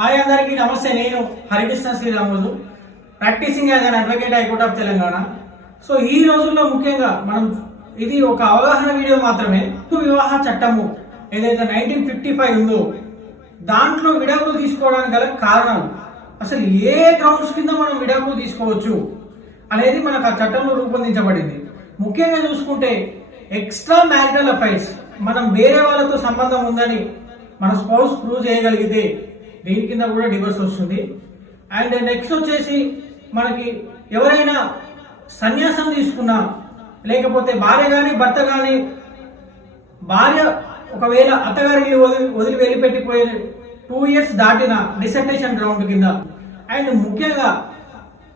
Hi అందరికీ నమస్తే. నేను Harikrishna Sriramulu, practicing as an advocate high court of Telangana. So ఈ రోజుల్లో ముఖ్యంగా మనం ఇది ఒక అవగాహన వీడియో మాత్రమే. వివాహ చట్టము ఏదైతే 1955 ఉందో దాంట్లో విడాకులు తీసుకోవడానికి గల కారణాలు, అసలు ఏ గ్రౌండ్స్ కింద మనం విడాకులు తీసుకోవచ్చు అనేది మనకు ఆ చట్టంలో రూపొందించబడింది. ముఖ్యంగా చూసుకుంటే ఎక్స్ట్రా మ్యారిటల్ అఫైర్స్, మనం వేరే వాళ్ళతో సంబంధం ఉందని మన స్పౌస్ ప్రూవ్ చేయగలిగితే దీని కింద కూడా డివోర్స్ వస్తుంది. అండ్ నెక్స్ట్ వచ్చేసి మనకి ఎవరైనా సన్యాసం తీసుకున్నా, లేకపోతే భార్య కానీ భర్త కానీ, భార్య ఒకవేళ అత్తగారికి వదిలి వెళ్ళిపెట్టిపోయే 2 years దాటిన డిసర్టేషన్ గ్రౌండ్ కింద. అండ్ ముఖ్యంగా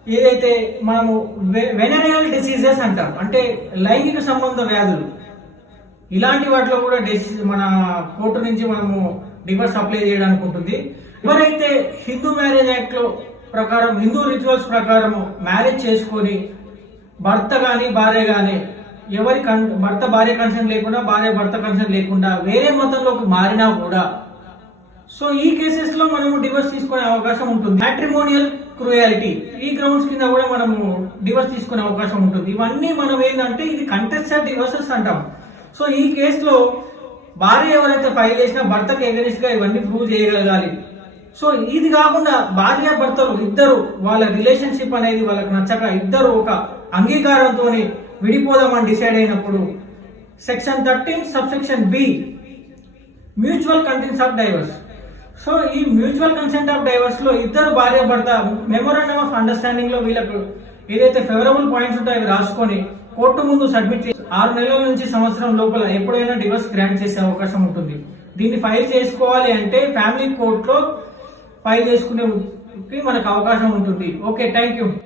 ఏదైతే మనము వెనరియల్ డిసీజెస్ అంటాం, అంటే లైంగిక సంబంధ వ్యాధులు, ఇలాంటి వాటిలో కూడా మన కోర్టు నుంచి మనము డివోర్స్ అప్లై చేయడానికి ఉంటుంది. ఎవరైతే హిందూ మ్యారేజ్ యాక్ట్ లో ప్రకారం, హిందూ రిచువల్స్ ప్రకారం మ్యారేజ్ చేసుకొని భర్త కానీ భార్య కానీ భర్త భార్య కన్సర్న్ లేకుండా, భార్య భర్త కన్సర్న్ లేకుండా వేరే మతంలోకి మారినా కూడా, సో ఈ కేసెస్ లో మనము డివోర్స్ తీసుకునే అవకాశం ఉంటుంది. మ్యాట్రిమోనియల్ క్రూయాలిటీ, ఈ గ్రౌండ్స్ కింద కూడా మనము డివోర్స్ తీసుకునే అవకాశం ఉంటుంది. ఇవన్నీ మనం ఏంటంటే ఇది కంటెస్టెడ్ డివోర్సెస్ అంటాం. సో ఈ కేసులో భార్య ఎవరైతే ఫైల్ చేసినా భర్తకు ఎగనిస్ట్ గా ఇవన్నీ ప్రూవ్ చేయగలగాలి. సో ఇది కాకుండా భార్య భర్తలు ఇద్దరు వాళ్ళ రిలేషన్షిప్ అనేది వాళ్ళకి నచ్చక ఇద్దరు ఒక అంగీకారంతో విడిపోదామని డిసైడ్ అయినప్పుడు section 13 subsection b mutual consent of divorce. So ఈ మ్యూచువల్ కన్సెంట్ ఆఫ్ డైవర్స్ లో ఇద్దరు భార్య భర్త మెమోరాండమ్ ఆఫ్ అండర్స్టాండింగ్ లో వీళ్ళకు ఏదైతే ఫేవరబుల్ పాయింట్స్ ఉంటాయో అవి రాసుకొని కోర్టు ముందు సబ్మిట్ చేసి 6 నెలల నుంచి సంవత్సరం లోపల ఎప్పుడైనా డివోర్స్ గ్రాంట్ చేసే అవకాశం ఉంటుంది. దీన్ని ఫైల్ చేసుకోవాలి అంటే ఫ్యామిలీ కోర్టులో ఫైల్ చేసుకునే మనకు అవకాశం ఉంటుంది. Okay, thank you.